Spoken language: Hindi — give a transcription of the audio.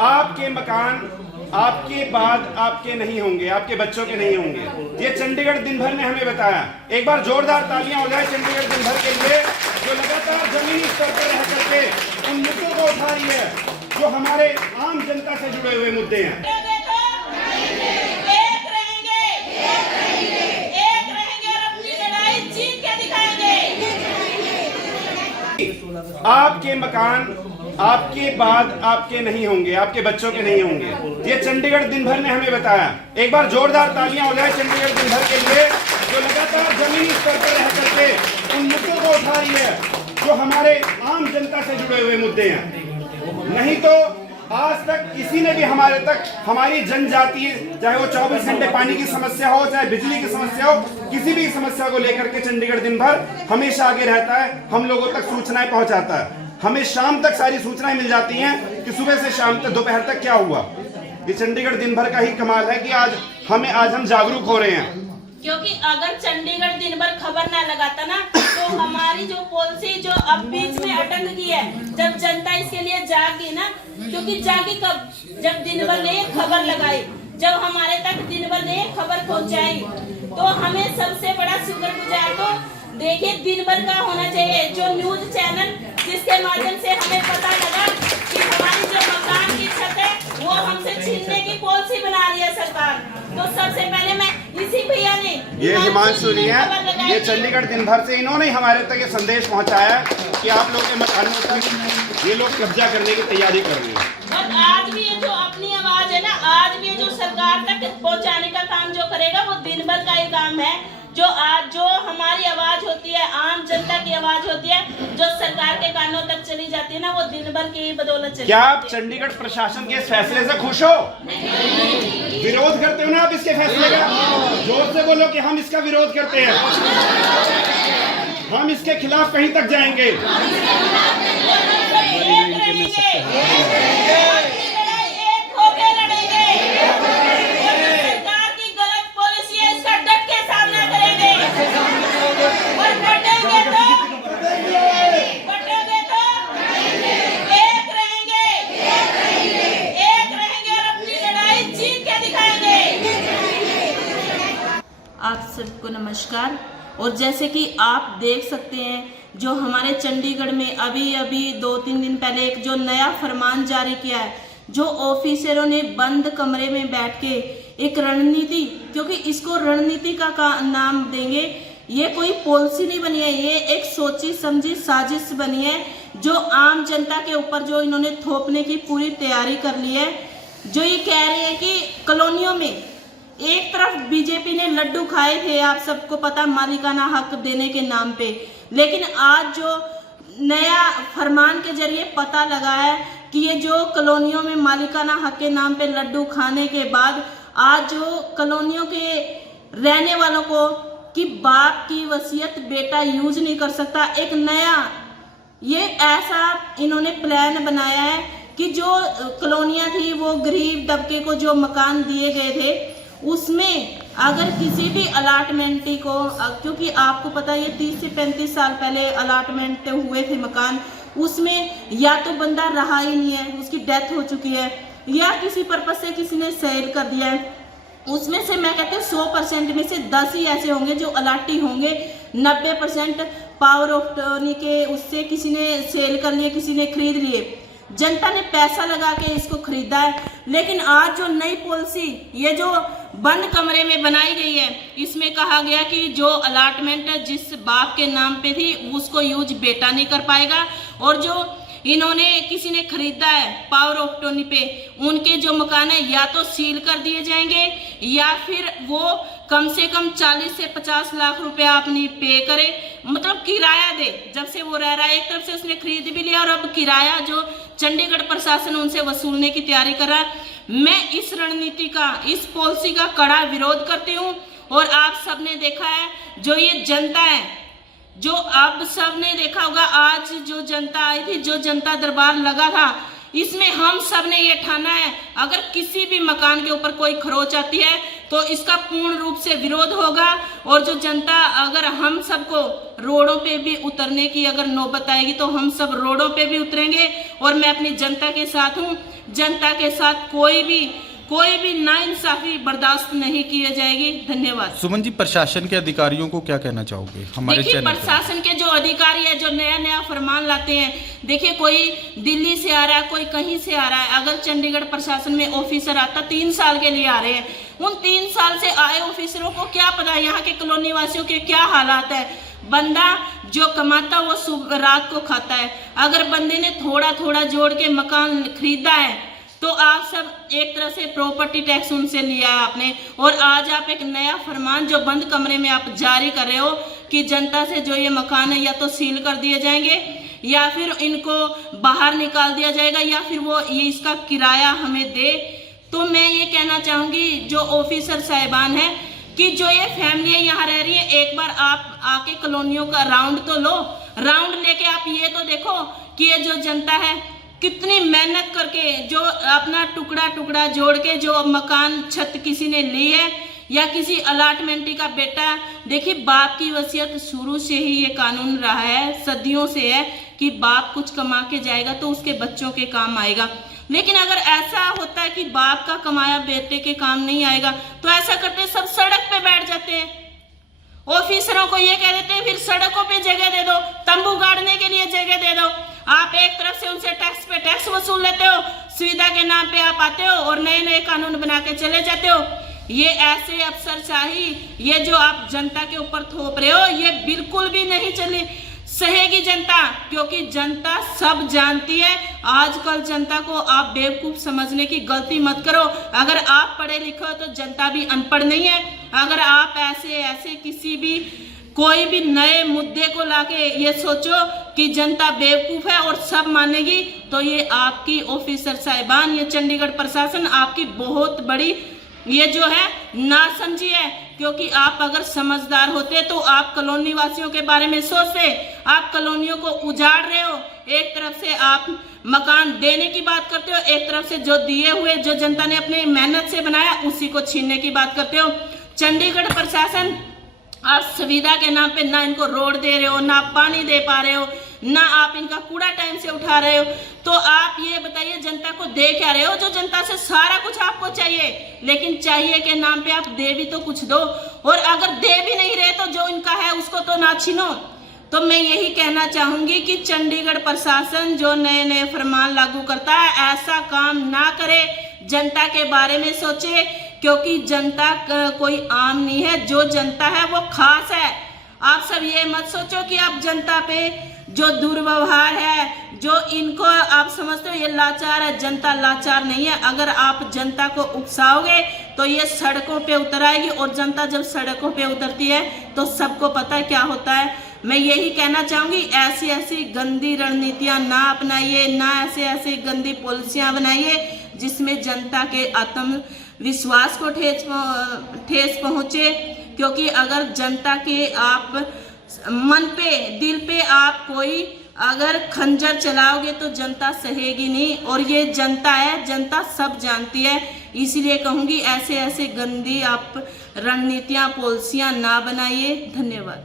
आपके मकान आपके बाद आपके नहीं होंगे, आपके बच्चों के नहीं होंगे। ये चंडीगढ़ दिन भर ने हमें बताया। एक बार जोरदार तालियां हो जाए चंडीगढ़ दिन भर के लिए, जो लगातार जमीनी स्तर पर रह करके उन मुद्दों को उठा रही है जो हमारे आम जनता से जुड़े हुए मुद्दे हैं। आपके मकान आपके बाद आपके नहीं होंगे, आपके बच्चों के नहीं होंगे। ये चंडीगढ़ दिन भर ने हमें बताया। एक बार जोरदार तालियां हो जाए चंडीगढ़ दिन भर के लिए, जो लगातार जमीनी स्तर पर रह करके उन मुद्दों को उठा रही है जो हमारे आम जनता से जुड़े हुए मुद्दे हैं। नहीं तो आज तक किसी ने भी हमारे तक हमारी जनजाति, चाहे वो 24 घंटे पानी की समस्या हो, चाहे बिजली की समस्या हो, किसी भी समस्या को लेकर के चंडीगढ़ दिन भर हमेशा आगे रहता है, हम लोगों तक सूचनाएं पहुंचाता है। हमें शाम तक सारी सूचनाएं मिल जाती हैं कि सुबह से शाम तक, दोपहर तक क्या हुआ। ये चंडीगढ़ दिन भर का ही कमाल है कि आज हम जागरूक हो रहे हैं। क्योंकि अगर चंडीगढ़ दिन भर खबर ना लगाता ना, तो हमारी जो पॉलिसी जो अब बीच में अटक गई है, जब जनता इसके लिए जागी ना, क्योंकि जागी कब, जब दिन भर ने खबर लगाई, जब हमारे तक दिन भर ने खबर पहुंचाई, तो हमें सबसे बड़ा शुक्रगुजार तो देखिए दिन भर का होना चाहिए, जो न्यूज चैनल जिसके माध्यम से हमें पता लगा कि हमारी जो मकान की छत है वो हमसे छीनने की पॉलिसी बना रही है सरकार। तो सबसे पहले मैं इसी भैया ने, ये हिमांशु जी हैं, ये चंडीगढ़ दिन भर से इन्होंने हमारे तक ये संदेश पहुंचाया कि आप लोग के मकानों तक ये लोग कब्जा करने की तैयारी कर रहे हैं। और आज भी ये जो अपनी आवाज है ना, आज भी जो सरकार तक पहुंचाने का काम जो करेगा वो दिन भर का ही काम है। जो हमारी आवाज होती है, आम जनता की आवाज होती है, जो सरकार के कानों तक चली जाती है ना, वो दिन भर की बदौलत चली। क्या आप चंडीगढ़ प्रशासन के इस फैसले से खुश हो? विरोध करते हो ना आप इसके फैसले का? जोर से बोलो कि हम इसका विरोध करते हैं, हम इसके खिलाफ कहीं तक जाएंगे। आप सबको नमस्कार। और जैसे कि आप देख सकते हैं, जो हमारे चंडीगढ़ में अभी 2-3 दिन पहले एक जो नया फरमान जारी किया है, जो ऑफिसरों ने बंद कमरे में बैठ के एक रणनीति, क्योंकि इसको रणनीति का नाम देंगे, ये कोई पॉलिसी नहीं बनी है, ये एक सोची समझी साजिश बनी है, जो आम जनता के ऊपर जो इन्होंने थोपने की पूरी तैयारी कर ली है। जो ये कह रहे हैं कि कॉलोनियों में एक तरफ बीजेपी ने लड्डू खाए थे, आप सबको पता, मालिकाना हक देने के नाम पे, लेकिन आज जो नया फरमान के जरिए पता लगा है कि ये जो कॉलोनियों में मालिकाना हक के नाम पे लड्डू खाने के बाद आज जो कॉलोनियों के रहने वालों को कि बाप की वसीयत बेटा यूज नहीं कर सकता, एक नया ये ऐसा इन्होंने प्लान बनाया है कि जो कॉलोनियां थी वो गरीब तबके को जो मकान दिए गए थे, उसमें अगर किसी भी अलाटमेंट को, क्योंकि आपको पता है ये 30 से 35 साल पहले अलाटमेंट हुए थे मकान, उसमें या तो बंदा रहा ही नहीं है, उसकी डेथ हो चुकी है, या किसी पर्पज से किसी ने सेल कर दिया है, उसमें से मैं कहती हूँ 100% में से 10 ही ऐसे होंगे जो अलाटी होंगे। 90% पावर ऑफ अटॉर्नी के उससे किसी ने सेल कर लिए, किसी ने खरीद लिए, जनता ने पैसा लगा के इसको खरीदा है। लेकिन आज जो नई पॉलिसी ये जो बंद कमरे में बनाई गई है, इसमें कहा गया कि जो अलाटमेंट जिस बाप के नाम पे थी उसको यूज बेटा नहीं कर पाएगा, और जो इन्होंने किसी ने खरीदा है पावर ऑफ अटॉर्नी पे, उनके जो मकान है या तो सील कर दिए जाएंगे या फिर वो कम से कम 40 से 50 लाख रुपया अपनी पे करे, मतलब किराया दे। जब से वो रह रहा है, एक तरफ से उसने खरीद भी लिया और अब किराया जो चंडीगढ़ प्रशासन उनसे वसूलने की तैयारी कर रहा है। मैं इस रणनीति का, इस पॉलिसी का कड़ा विरोध करती हूँ। और आप सबने देखा है, जो ये जनता है, जो आप सबने देखा होगा, आज जो जनता आई थी, जो जनता दरबार लगा था, इसमें हम सब ने ये ठाना है, अगर किसी भी मकान के ऊपर कोई खरोच आती है तो इसका पूर्ण रूप से विरोध होगा। और जो जनता, अगर हम सबको रोडों पे भी उतरने की अगर नौबत आएगी तो हम सब रोडों पे भी उतरेंगे। और मैं अपनी जनता के साथ हूँ, जनता के साथ कोई भी नाइंसाफी बर्दाश्त नहीं की जाएगी। धन्यवाद। सुमन जी, प्रशासन के अधिकारियों को क्या कहना चाहोगे हमारे देखिए, चैनल पे? प्रशासन के जो अधिकारी है, जो नया फरमान लाते हैं, देखिए कोई दिल्ली से आ रहा है, कोई कहीं से आ रहा है। अगर चंडीगढ़ प्रशासन में ऑफिसर आता 3 साल के लिए आ रहे हैं, उन 3 साल से आए ऑफिसरों को क्या पता यहाँ के कॉलोनी वासियों के क्या हालात है। बंदा जो कमाता वो सुबह रात को खाता है। अगर बंदे ने थोड़ा थोड़ा जोड़ के मकान खरीदा है तो आप सब एक तरह से प्रॉपर्टी टैक्स उनसे लिया है आपने, और आज आप एक नया फरमान जो बंद कमरे में आप जारी कर रहे हो कि जनता से जो ये मकान है या तो सील कर दिए जाएंगे या फिर इनको बाहर निकाल दिया जाएगा या फिर वो ये इसका किराया हमें दे। तो मैं ये कहना चाहूँगी जो ऑफिसर साहिबान है कि जो ये फैमिलियाँ यहाँ रह रही है, एक बार आप आके कॉलोनियों का राउंड तो लो। राउंड लेके आप ये तो देखो कि ये जो जनता है कितनी मेहनत करके जो अपना टुकड़ा जोड़ के जो मकान छत किसी ने ली है या किसी अलाटमेंटी का बेटा। देखिए, बाप की वसीयत शुरू से ही ये कानून रहा है, सदियों से है कि बाप कुछ कमा के जाएगा तो उसके बच्चों के काम आएगा। लेकिन अगर ऐसा होता है कि बाप का कमाया बेटे के काम नहीं आएगा तो ऐसा करते सब सड़क पे बैठ जाते हैं। ऑफिसरों को ये कह देते हैं फिर सड़कों पे जगह दे दो, तंबू गाड़ने के लिए जगह दे दो। आप एक तरफ से उनसे टैक्स पे टैक्स वसूल लेते हो, सुविधा के नाम पे आप आते हो और नए नए कानून बना के चले जाते हो। ये ऐसे अफसरशाही, ये जो आप जनता के ऊपर थोप रहे हो, ये बिल्कुल भी नहीं सहेगी जनता, क्योंकि जनता सब जानती है। आजकल जनता को आप बेवकूफ समझने की गलती मत करो। अगर आप पढ़े लिखे हो तो जनता भी अनपढ़ नहीं है। अगर आप ऐसे किसी भी कोई भी नए मुद्दे को लाके ये सोचो कि जनता बेवकूफ है और सब मानेगी, तो ये आपकी ऑफिसर साहिबान, ये चंडीगढ़ प्रशासन आपकी बहुत बड़ी ये जो है नासमझी है। क्योंकि आप अगर समझदार होते तो आप कॉलोनी वासियों के बारे में सोचते। आप कॉलोनियों को उजाड़ रहे हो, एक तरफ से आप मकान देने की बात करते हो, एक तरफ से जो दिए हुए जो जनता ने अपनी मेहनत से बनाया उसी को छीनने की बात करते हो। चंडीगढ़ प्रशासन, आप सुविधा के नाम पे ना इनको रोड दे रहे हो, ना पानी दे पा रहे हो, ना आप इनका कूड़ा टाइम से उठा रहे हो। तो आप ये बताइए जनता को दे क्या रहे हो, जो जनता से सारा कुछ आपको चाहिए, लेकिन चाहिए के नाम पे आप दे भी तो कुछ दो। और अगर दे भी नहीं रहे तो जो इनका है उसको तो ना छीनो। तो मैं यही कहना चाहूंगी कि चंडीगढ़ प्रशासन जो नए नए फरमान लागू करता है ऐसा काम ना करे, जनता के बारे में सोचे, क्योंकि जनता कोई आम नहीं है। जो जनता है वो खास है। आप सब ये मत सोचो कि आप जनता पे जो दुर्व्यवहार है, जो इनको आप समझते हो ये लाचार है। जनता लाचार नहीं है। अगर आप जनता को उकसाओगे तो ये सड़कों पे उतर आएगी, और जनता जब सड़कों पे उतरती है तो सबको पता है क्या होता है। मैं यही कहना चाहूंगी, ऐसी गंदी रणनीतियां ना अपनाइए, ना ऐसे गंदी पॉलिसियां बनाइए जिसमें जनता के आत्मविश्वास को ठेस पहुंचे। क्योंकि अगर जनता के आप मन पे, दिल पे आप कोई अगर खंजर चलाओगे तो जनता सहेगी नहीं। और ये जनता है, जनता सब जानती है। इसीलिए कहूंगी ऐसे गंदी आप रणनीतियां, पॉलिसियां ना बनाइए। धन्यवाद।